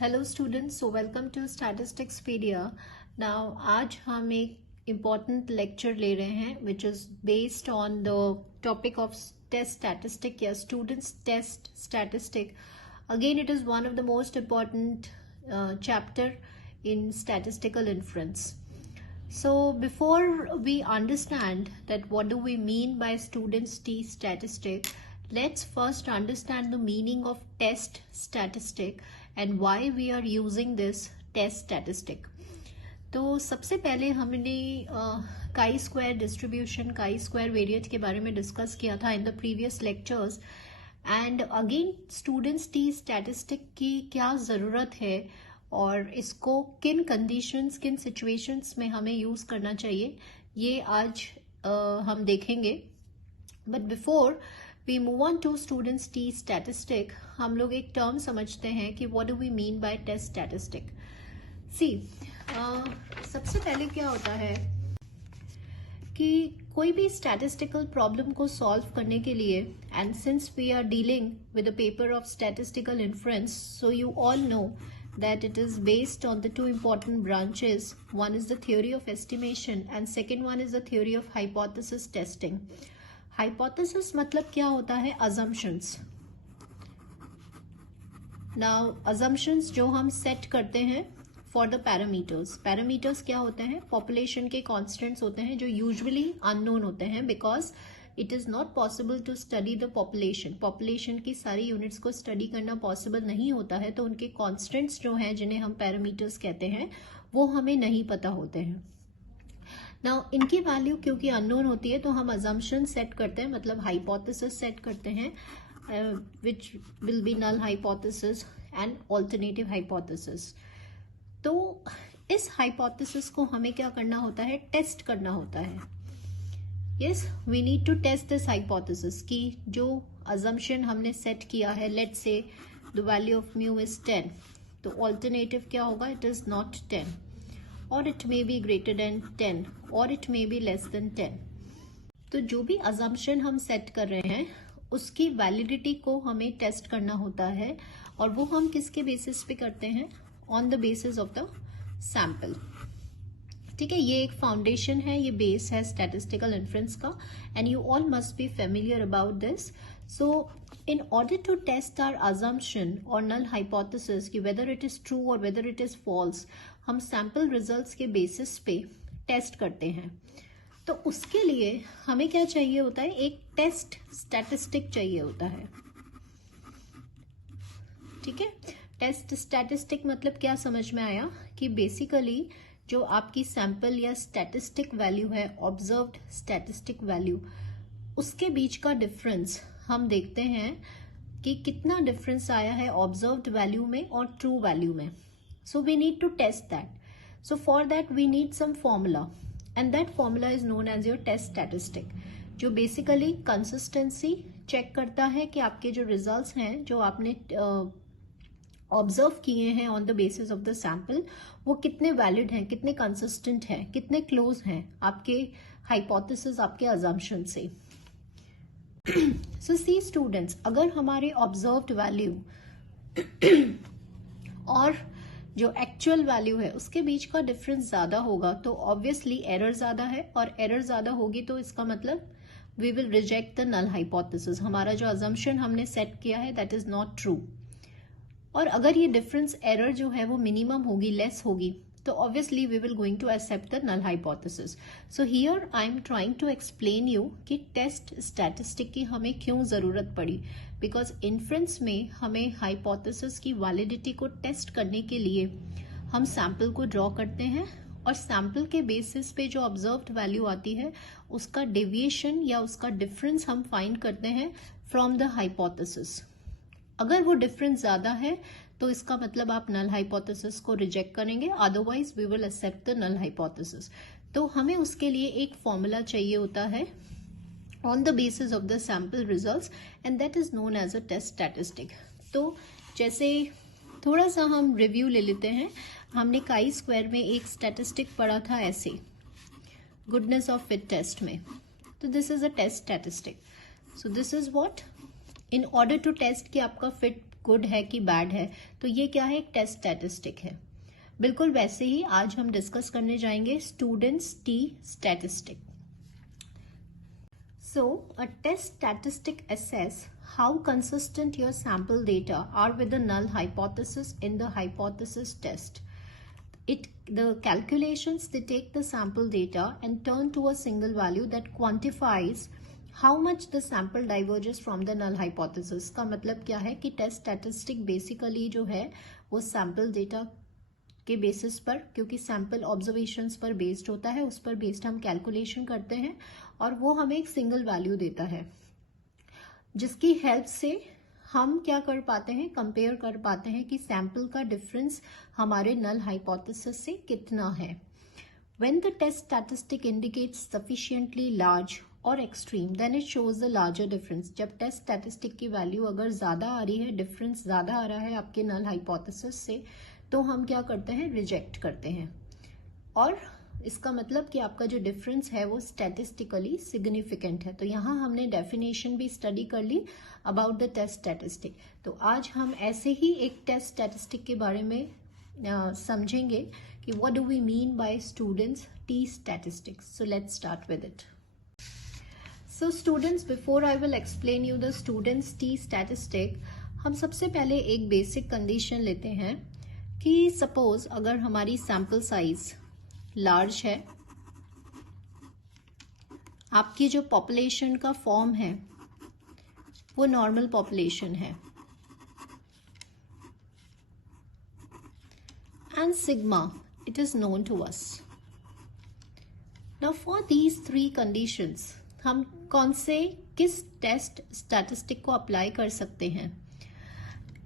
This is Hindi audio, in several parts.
Hello students, so welcome to Statisticspedia. Now आज हम एक इम्पॉर्टेंट लेक्चर ले रहे हैं which is based on the topic of test statistic या students test statistic. Again, it is one of the most important chapter in statistical inference. So before we understand that what do we mean by students T statistic, let's first understand the meaning of test statistic and why we are using this test statistic. तो सबसे पहले हमने chi square distribution, chi square variate के बारे में डिस्कस किया था in the previous lectures. And again students T statistic की क्या ज़रूरत है और इसको किन कंडीशंस, किन सिचुएशंस में हमें यूज़ करना चाहिए, ये आज हम देखेंगे. But before we move on to student's T statistic, हम लोग एक टर्म समझते हैं कि what do we mean by test statistic. See, सबसे पहले क्या होता है कि कोई भी स्टैटिस्टिकल प्रॉब्लम को सॉल्व करने के लिए, and since we are dealing with a paper of statistical inference, so you all know that it is based on the two important branches. One is the theory of estimation and second one is the theory of hypothesis testing. Hypothesis मतलब क्या होता है? Assumptions. Now assumptions जो हम set करते हैं for the parameters. Parameters क्या होते हैं? Population के constants होते हैं जो usually unknown होते हैं because it is not possible to study the population. Population की सारी units को study करना possible नहीं होता है, तो उनके constants जो हैं जिन्हें हम parameters कहते हैं वो हमें नहीं पता होते हैं. Now इनकी value क्योंकि unknown होती है तो हम assumption set करते हैं, मतलब hypothesis set करते हैं, which will be null hypothesis and alternative hypothesis. तो इस hypothesis को हमें क्या करना होता है? टेस्ट करना होता है. Yes, we need to test this hypothesis कि जो assumption हमने set किया है, let's say the value of mu is 10, तो alternative क्या होगा? It is not 10, or it may be greater than 10, or it may be less than 10. तो जो भी assumption हम set कर रहे हैं उसकी validity को हमें test करना होता है, और वो हम किसके basis पे करते हैं? On the basis of the sample. ठीक है, ये एक फाउंडेशन है, ये बेस है स्टैटिस्टिकल इन्फ्रेंस का, and you all must be familiar about this. So in order to test our assumption और नल हाइपोथेसिस कि वेदर इट इज ट्रू और वेदर इट इज फॉल्स, हम सैंपल रिजल्ट्स के बेसिस पे टेस्ट करते हैं. तो उसके लिए हमें क्या चाहिए होता है? एक टेस्ट स्टैटिस्टिक चाहिए होता है. ठीक है, टेस्ट स्टैटिस्टिक मतलब क्या समझ में आया कि बेसिकली जो आपकी सैंपल या स्टैटिस्टिक वैल्यू है, ऑब्जर्व्ड स्टैटिस्टिक वैल्यू, उसके बीच का डिफरेंस हम देखते हैं कि कितना डिफरेंस आया है ऑब्जर्व्ड वैल्यू में और ट्रू वैल्यू में. So we need to test that. So for that we need some formula, and that formula is known as your test statistic, जो बेसिकली कंसिस्टेंसी चेक करता है कि आपके जो रिजल्ट्स हैं जो आपने ऑब्जर्व किए हैं on the basis of the sample, वो कितने वैलिड हैं, कितने कंसिस्टेंट हैं, कितने क्लोज हैं आपके हाइपोथेसिस, आपके अजम्पशन से. सो सी स्टूडेंट्स, अगर हमारे ऑब्जर्व्ड वैल्यू और जो एक्चुअल वैल्यू है उसके बीच का डिफरेंस ज्यादा होगा तो ऑब्वियसली एरर ज्यादा है, और एरर ज्यादा होगी तो इसका मतलब we will reject the null hypothesis. हमारा जो अजम्पशन हमने सेट किया है दैट इज नॉट ट्रू. और अगर ये डिफरेंस एरर जो है वो मिनिमम होगी, लेस होगी, तो obviously we will going to accept the null hypothesis. So here I am trying to explain you कि टेस्ट स्टैटिस्टिक की हमें क्यों जरूरत पड़ी. बिकॉज इन्फ्रेंस में हमें हाइपोथेसिस की वैलिडिटी को टेस्ट करने के लिए हम सैंपल को ड्रॉ करते हैं, और सैंपल के बेसिस पे जो ऑब्जर्व्ड वैल्यू आती है उसका डेविएशन या उसका डिफरेंस हम फाइंड करते हैं फ्रॉम द हाइपोथेसिस. अगर वो डिफरेंस ज्यादा है तो इसका मतलब आप नल हाइपोथेसिस को रिजेक्ट करेंगे, otherwise we will accept the null hypothesis. तो हमें उसके लिए एक फॉर्मूला चाहिए होता है on the basis of the sample results, and that is known as a test statistic. तो जैसे थोड़ा सा हम रिव्यू ले लेते हैं. हमने काई स्क्वायर में एक स्टैटिस्टिक पढ़ा था ऐसे, गुडनेस ऑफ फिट टेस्ट में. तो this is a test statistic. So this is what, in order to test कि आपका फिट गुड है कि बैड है, तो ये क्या है, एक टेस्ट स्टैटिस्टिक है। बिल्कुल वैसे ही आज हम डिस्कस करने जाएंगे students T statistic. So, a test statistic assess how consistent your sample data are with the null hypothesis in the hypothesis test. The calculations, they take the sample data and turn to a single value that quantifies how much the sample diverges from the null hypothesis. का मतलब क्या है कि टेस्ट स्टैटिस्टिक बेसिकली जो है वो सैम्पल डेटा के बेसिस पर, क्योंकि सैंपल ऑब्जर्वेशंस पर बेस्ड होता है, उस पर बेस्ड हम कैलकुलेशन करते हैं और वो हमें एक सिंगल वैल्यू देता है, जिसकी हेल्प से हम क्या कर पाते हैं, कंपेयर कर पाते हैं कि सैंपल का डिफरेंस हमारे नल हाइपोथेसिस से कितना है। When the test statistic indicates sufficiently large or extreme, then it shows the larger difference. जब टेस्ट स्टैटिस्टिक की वैल्यू अगर ज्यादा आ रही है, डिफरेंस ज्यादा आ रहा है आपके नल हाइपोथेसिस से, तो हम क्या करते हैं, रिजेक्ट करते हैं। और इसका मतलब कि आपका जो डिफरेंस है वो स्टैटिस्टिकली सिग्निफिकेंट है। तो यहाँ हमने डेफिनेशन भी स्टडी कर ली अबाउट द टेस्ट स्टैटिस्टिक। तो आज हम ऐसे ही एक टेस्ट स्टैटिस्टिक के बारे में समझेंगे कि what do we mean by students T statistics. So let's start with it. So students, before I will explain you the students T statistic, हम सबसे पहले एक बेसिक कंडीशन लेते हैं कि सपोज अगर हमारी सैंपल साइज लार्ज है, आपकी जो पॉपुलेशन का फॉर्म है वो नॉर्मल पॉपुलेशन है, and sigma it is known to us. Now for these three conditions हम किस टेस्ट स्टैटिस्टिक को अप्लाई कर सकते हैं।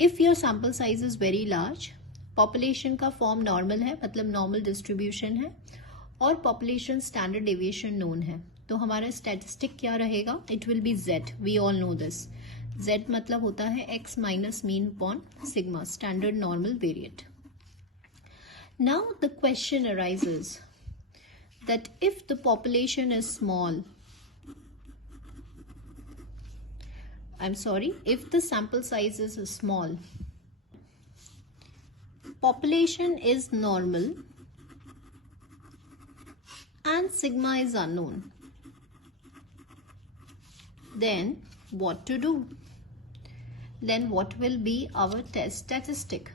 If your sample size is very large, population का फॉर्म नॉर्मल है, मतलब नॉर्मल डिस्ट्रीब्यूशन है, और पॉपुलेशन स्टैंडर्ड डेविएशन नोन है, तो हमारा स्टैटिस्टिक क्या रहेगा, it will be Z. We all know this. Z मतलब होता है X minus mean upon sigma, standard normal variate. Now the question arises that if the population is small, if the sample size is small, population is normal and sigma is unknown, then what to do? Then what will be our test statistic?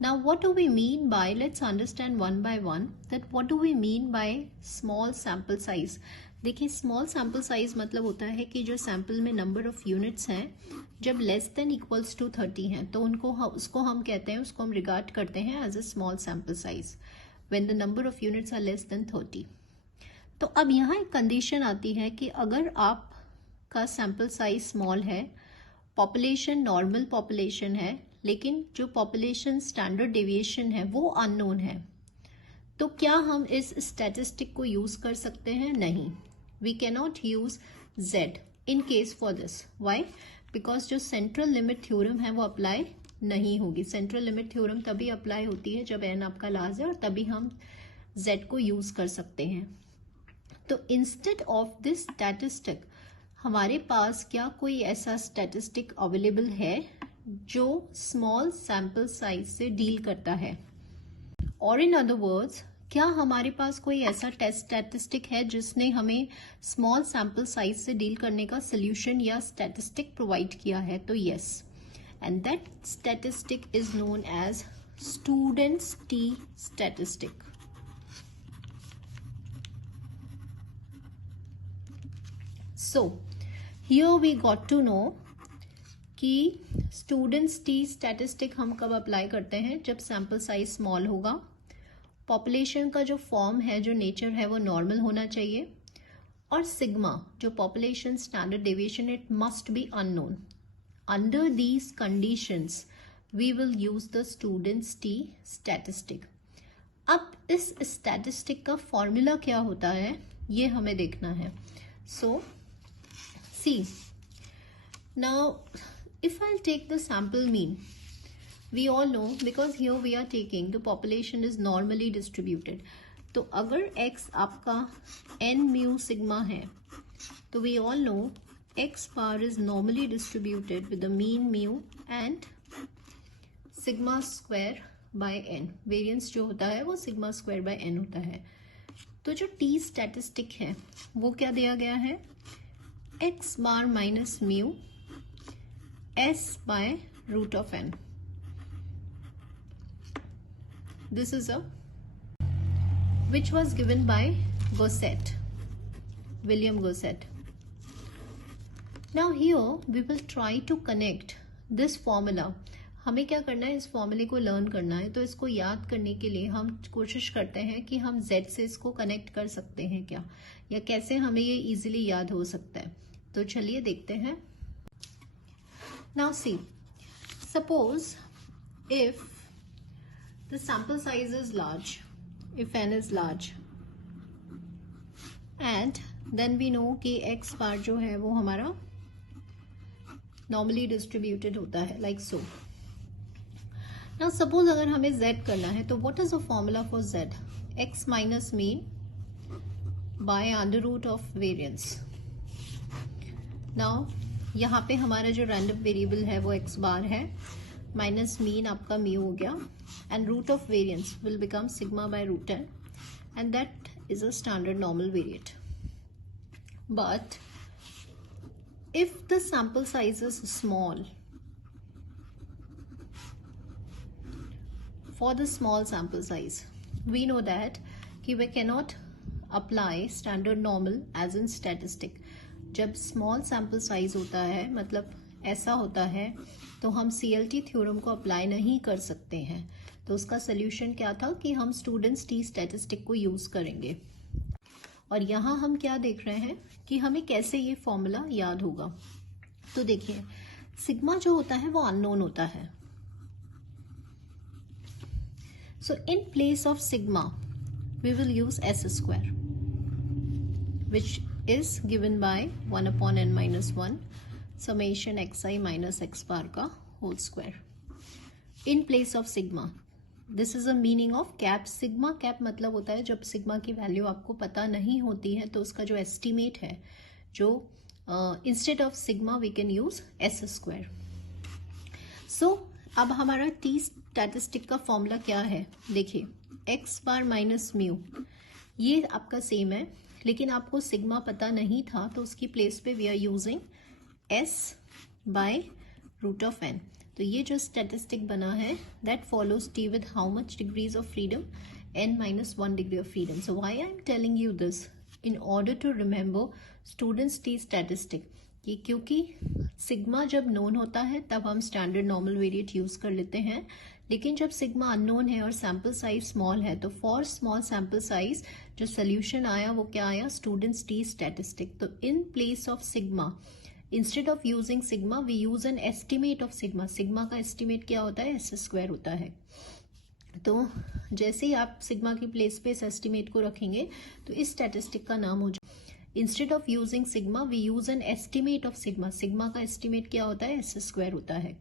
Now what do we mean by, let's understand one by one that what do we mean by small sample size. देखिए, स्मॉल सैम्पल साइज मतलब होता है कि जो सैम्पल में नंबर ऑफ यूनिट्स हैं जब लेस देन इक्वल्स टू 30 हैं, तो उसको हम कहते हैं, उसको हम रिगार्ड करते हैं as a small sample size when the number of units are less than 30। तो अब यहाँ एक कंडीशन आती है कि अगर आपका सैम्पल साइज स्मॉल है, पॉपुलेशन नॉर्मल पॉपुलेशन है, लेकिन जो पॉपुलेशन स्टैंडर्ड डेविएशन है वो अननोन है, तो क्या हम इस स्टैटिस्टिक को यूज कर सकते हैं? नहीं, we cannot use Z in case for this. Why? Because जो सेंट्रल लिमिट थ्योरम है वो अप्लाई नहीं होगी। सेंट्रल लिमिट थ्योरम तभी अप्लाई होती है जब एन आपका लार्ज है, और तभी हम जेड को यूज कर सकते हैं। तो इंस्टेड ऑफ दिस स्टैटिस्टिक हमारे पास क्या कोई ऐसा स्टैटिस्टिक अवेलेबल है जो स्मॉल सैंपल साइज से डील करता है? और इन अदर वर्ड्स, क्या हमारे पास कोई ऐसा टेस्ट स्टैटिस्टिक है जिसने हमें स्मॉल सैंपल साइज से डील करने का सोल्यूशन या स्टैटिस्टिक प्रोवाइड किया है? तो yes, and that statistic is known as students T statistic. So here we got to know कि स्टूडेंट्स टी स्टैटिस्टिक हम कब अप्लाई करते हैं? जब सैंपल साइज स्मॉल होगा, पॉपुलेशन का जो फॉर्म है, जो नेचर है, वो नॉर्मल होना चाहिए, और सिग्मा जो population standard deviation, it must be unknown. Under these conditions we will use the students T statistic. अब इस स्टैटिस्टिक का फॉर्मूला क्या होता है ये हमें देखना है। सो सी, now if I'll take the sample mean, we all know, because here we are taking the population is normally distributed, तो अगर x आपका n mu sigma है, तो we all know x bar is normally distributed with the mean mu and sigma square by N, variance जो होता है वो सिग्मा स्क्वायर बाय एन होता है। तो जो टी स्टैटिस्टिक है वो क्या दिया गया है, X bar minus mu S by root of N. This is a which was given by Gosset, William Gosset. Now here we will try to connect this formula. हमें क्या करना है, इस फॉर्मूले को लर्न करना है। तो इसको याद करने के लिए हम कोशिश करते हैं कि हम z से इसको कनेक्ट कर सकते हैं क्या, या कैसे हमें ये इजीली याद हो सकता है। तो चलिए देखते हैं। Now see, suppose if the sample size is large, if n is large, and then we know कि x बार जो है वो हमारा नॉर्मली डिस्ट्रीब्यूटेड होता है, लाइक सो। नाउ सपोज अगर हमें z करना है, तो what is the formula for z, x minus mean by under root of variance. Now यहाँ पे हमारा जो रैंडम वेरिएबल है वो x बार है, माइनस मीन आपका म्यू हो गया, and root of variance will become sigma by root N, and that is a standard normal variate. But if the sample size is small, for the small sample size we know that कि we cannot apply standard normal as in statistic। जब small sample size होता है, मतलब ऐसा होता है, तो हम CLT थ्योरम को अप्लाई नहीं कर सकते हैं। तो उसका सोल्यूशन क्या था कि हम स्टूडेंट्स टी स्टैटिस्टिक को यूज करेंगे। और यहाँ हम क्या देख रहे हैं कि हमें कैसे ये फॉर्मूला याद होगा। तो देखिए, सिग्मा जो होता है वो अननोन होता है। So in place of sigma we will use s square, which is given by 1/n-1 summation xi minus x bar का whole square in place of sigma. This is a meaning of cap. Sigma cap मतलब होता है जब सिग्मा की वैल्यू आपको पता नहीं होती है, तो उसका जो एस्टिमेट है, जो instead of sigma we can use s square. So अब हमारा टी स्टैटिस्टिक का फॉर्मूला क्या है, देखिए, एक्स बार माइनस म्यू, ये आपका सेम है, लेकिन आपको सिग्मा पता नहीं था, तो उसकी प्लेस पे we are using S by root of N. तो ये जो स्टैटिस्टिक बना है, that follows T with how much degrees of freedom, n-1 degree of freedom. So why I am telling you this, in order to remember students T statistic, कि क्योंकि सिग्मा जब नोन होता है तब हम स्टैंडर्ड नॉर्मल वेरिएट यूज कर लेते हैं, लेकिन जब सिग्मा अननोन है और सैंपल साइज स्मॉल है, तो फॉर स्मॉल सैंपल साइज जो सोल्यूशन आया वो क्या आया, स्टूडेंट्स टी स्टैटिस्टिक। तो इन place of sigma, instead of using sigma we use N estimate of sigma. Sigma का एस्टिमेट क्या होता है, एस स्क्वायर होता है। तो जैसे ही आप सिग्मा की प्लेस पे इस एस्टिमेट को रखेंगे, तो इस स्टैटिस्टिक का नाम हो जाए, instead of using sigma we use N estimate of sigma. Sigma का एस्टिमेट क्या होता है, एस स्क्वायर होता है।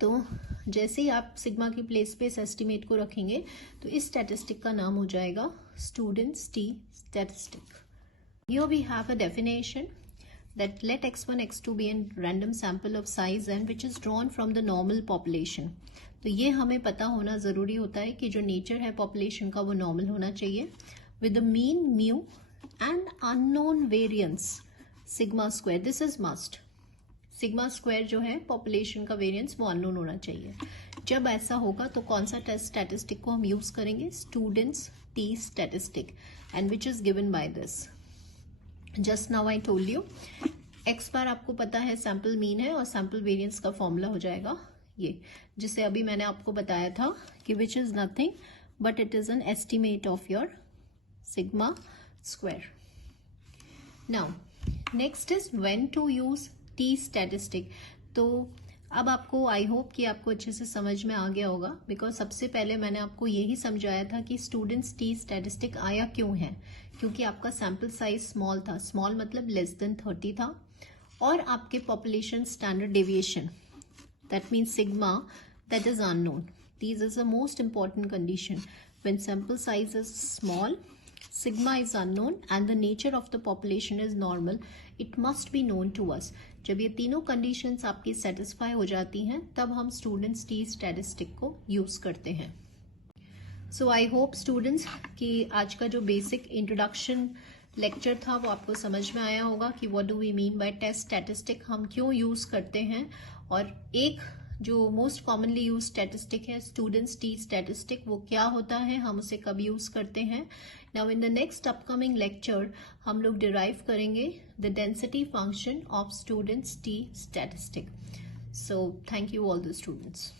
तो जैसे ही आप सिग्मा की प्लेस पे इस एस्टिमेट को रखेंगे, तो इस स्टैटिस्टिक का नाम हो जाएगा students T statistic. Here we have a definition that let x1 x2 be a random sample of size n which is drawn from the normal population। तो ये हमें पता होना जरूरी होता है कि जो नेचर है पॉपुलेशन का वो नॉर्मल होना चाहिए, with the mean mu and unknown variance sigma square। this is must। Sigma square जो है पॉपुलेशन का वेरिएंस वो अननोन होना चाहिए। जब ऐसा होगा तो कौन सा टेस्ट स्टैटिस्टिक को हम यूज करेंगे, students T statistic, and which is given by this. Just now I told you, x bar आपको पता है सैंपल मीन है, और सैंपल वेरिएंस का फॉर्मूला हो जाएगा ये, जिसे अभी मैंने आपको बताया था कि which is nothing but it is an estimate of your sigma square. Now next is when to use T statistic. तो अब आपको, आई होप कि आपको अच्छे से समझ में आ गया होगा, बिकॉज सबसे पहले मैंने आपको यही समझाया था कि स्टूडेंट्स टी स्टैटिस्टिक आया क्यों है, क्योंकि आपका सैंपल साइज स्मॉल था, स्मॉल मतलब लेस देन 30 था, और आपके population standard deviation, that means sigma, that is unknown. This is the most important condition. When sample size is small, sigma is unknown and the nature of the population is normal, it must be known to us. जब ये तीनों कंडीशंस आपकी सेटिस्फाई हो जाती हैं तब हम स्टूडेंट्स टी स्टैटिस्टिक को यूज करते हैं. सो आई होप स्टूडेंट्स कि आज का जो बेसिक इंट्रोडक्शन लेक्चर था वो आपको समझ में आया होगा कि what do we mean by test statistic, हम क्यों यूज करते हैं. और एक जो मोस्ट कॉमनली यूज स्टैटिस्टिक है स्टूडेंट्स टी स्टैटिस्टिक, वो क्या होता है, हम उसे कब यूज करते हैं. Now in the next upcoming lecture हम लोग डिराइव करेंगे the density function of students T statistic. So thank you all the students.